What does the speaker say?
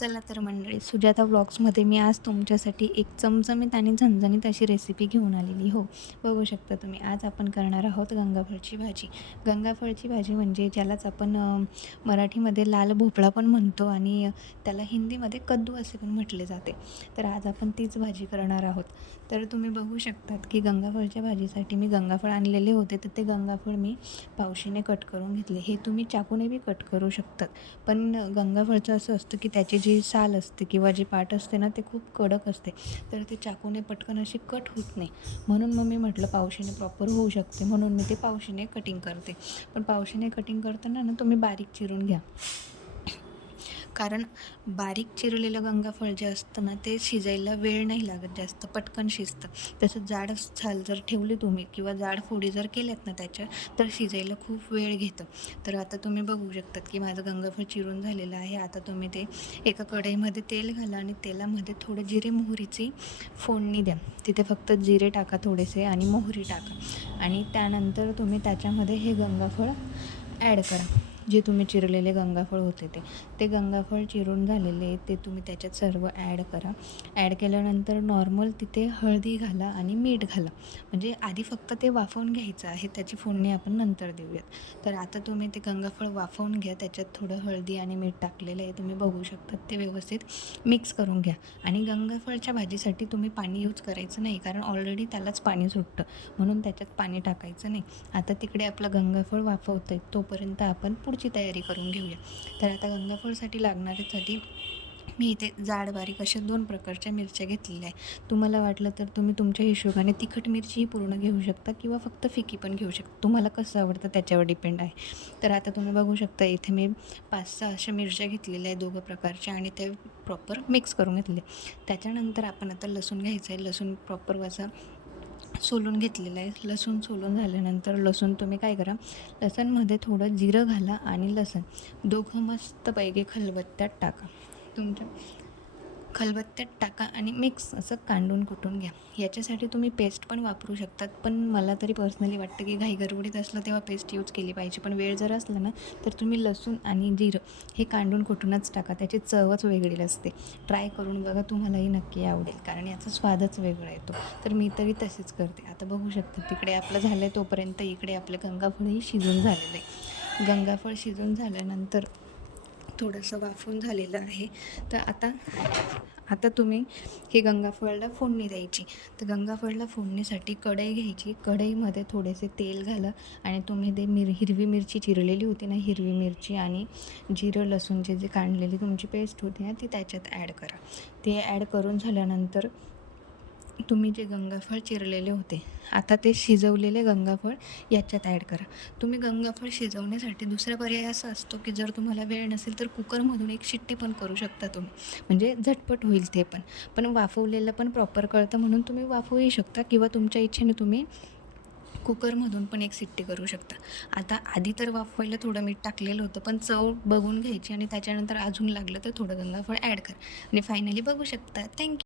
चला तर मंडळी सुजाता ब्लॉग्समध्ये मी आज तुमच्यासाठी एक चमचमीत आणि झणझणीत अशी रेसिपी घेऊन आलेली हो. बघू शकता तुम्ही आज आपण करणार आहोत गंगाफळची भाजी. गंगाफळची भाजी म्हणजे ज्यालाच आपण मराठीमध्ये लाल भोपळा पण म्हणतो आणि त्याला हिंदीमध्ये कद्दू असे पण म्हटले जाते. तर आज आपण तीच भाजी करणार आहोत. तर तुम्ही बघू शकतात की गंगाफळच्या भाजीसाठी मी गंगाफळ आणलेले होते तर ते गंगाफळ मी पावशीने कट करून घेतले. हे तुम्ही चाकूने बी कट करू शकतात. पण गंगाफळचं असं असतं की त्याचे जे साल असते किंवा जी पाट असते ना ते खूप कडक असते. तर ते चाकूने पटकन अशी कट होत नाही. म्हणून मग मी म्हटलं पावशीने प्रॉपर होऊ शकते. म्हणून मी ते पावशीने कटिंग करते. पण पावशीने कटिंग करताना ना तुम्ही बारीक चिरून घ्या. कारण बारीक चिरलेलं गंगाफळ जे असतं ना ते शिजायला वेळ नाही लागत जास्त पटकन शिजतं. तसं जाड छाल जर ठेवली तुम्ही किंवा जाड फोडी जर केल्यात ना त्याच्या तर शिजायला खूप वेळ घेतं. तर आता तुम्ही बघू शकतात की माझं गंगाफळ चिरून झालेलं आहे. आता तुम्ही ते एका कढईमध्ये तेल घाला आणि तेलामध्ये थोडं जिरे मोहरीची फोडणी द्या. तिथे फक्त जिरे टाका थोडेसे आणि मोहरी टाका. आणि त्यानंतर तुम्ही त्याच्यामध्ये हे गंगाफळ ॲड करा. जे तुम्ही चिरलेले गंगाफळ होते ते ते गंगाफळ चिरून झालेले ते तुम्ही त्याच्यात सर्व ॲड करा. ॲड केल्यानंतर नॉर्मल तिथे हळदी घाला आणि मीठ घाला. म्हणजे आधी फक्त ते वाफवून घ्यायचं आहे त्याची फोडणी आपण नंतर देऊयात. तर आता तुम्ही ते गंगाफळ वाफवून घ्या त्याच्यात थोडं हळदी आणि मीठ टाकलेलं आहे तुम्ही बघू शकतात ते व्यवस्थित मिक्स करून घ्या. आणि गंगाफळच्या भाजीसाठी तुम्ही पाणी यूज करायचं नाही कारण ऑलरेडी त्यालाच पाणी सुटतं. म्हणून त्याच्यात पाणी टाकायचं नाही. आता तिकडे आपलं गंगाफळ वाफवतं आहे तोपर्यंत आपण पुढची तयारी करून घेऊया. तर आता गंगाफळसाठी लागणाऱ्यासाठी मी इथे जाड बारीक अशा दोन प्रकारच्या मिरच्या घेतलेल्या आहे तुम्हाला वाटलं तर तुम्ही तुमच्या हिशोबाने तिखट मिरचीही पूर्ण घेऊ शकता किंवा फक्त फिकी पण घेऊ शकता. तुम्हाला कसं आवडतं त्याच्यावर डिपेंड आहे. तर आता तुम्ही बघू शकता इथे मी पाच सहा अशा मिरच्या घेतलेल्या आहे दोघं प्रकारच्या आणि ते प्रॉपर मिक्स करून घेतले. त्याच्यानंतर आपण आता लसूण घ्यायचं आहे. लसूण प्रॉपर वाचा सोलून घेतलेलं आहे. लसूण सोलून झाल्यानंतर लसूण तुम्ही काय करा लसणमध्ये थोडं जिरं घाला आणि लसण दोघं मस्तपैकी खलबत्त्यात टाका. तुमच्या खलबत्त्यात टाका आणि मिक्स असं कांडून कुटून घ्या. याच्यासाठी तुम्ही पेस्ट पण वापरू शकतात पण मला तरी पर्सनली वाटतं की घाई गडबडीत असलं तेव्हा पेस्ट यूज केली पाहिजे. पण वेळ जर असला ना तर तुम्ही लसूण आणि जिरं हे कांडून कुटूनच टाका. त्याची चवच वेगळी असते. ट्राय करून बघा तुम्हालाही नक्की आवडेल. कारण याचा स्वादच वेगळा येतो. तर मी तरी तसेच करते. आता बघू शकता तिकडे आपलं झालं आहे तोपर्यंत इकडे आपलं गंगाफळही शिजून झालेलं आहे. गंगाफळ शिजून झाल्यानंतर थोडंसं वाफून झालेलं आहे. तर आता आता तुम्ही हे गंगाफळला फोडणी द्यायची. तर गंगाफळला फोडणीसाठी कढई घ्यायची. कढईमध्ये थोडेसे तेल घाला आणि तुम्ही ते मिर हिरवी मिरची चिरलेली होती ना हिरवी मिरची आणि जिरं लसूणची जी काढलेली तुमची पेस्ट होती ना ती त्याच्यात ॲड करा. ते ॲड करून झाल्यानंतर तुम्ही जे गंगाफळ चिरलेले होते आता ते शिजवलेले गंगाफळ याच्यात ॲड करा. तुम्ही गंगाफळ शिजवण्यासाठी दुसरा पर्याय असा असतो की जर तुम्हाला वेळ नसेल तर कुकरमधून एक शिट्टी पण करू शकता तुम्ही. म्हणजे झटपट होईल ते पण. पण वाफवलेलं पण प्रॉपर कळतं म्हणून तुम्ही वाफवूही शकता किंवा तुमच्या इच्छेने तुम्ही कुकरमधून पण एक सिट्टी करू शकता. आता आधी तर वाफवायला थोडं मीठ टाकलेलं होतं पण चव बघून घ्यायची आणि त्याच्यानंतर अजून लागलं तर थोडं गंगाफळ ॲड करा. आणि फायनली बघू शकता. थँक्यू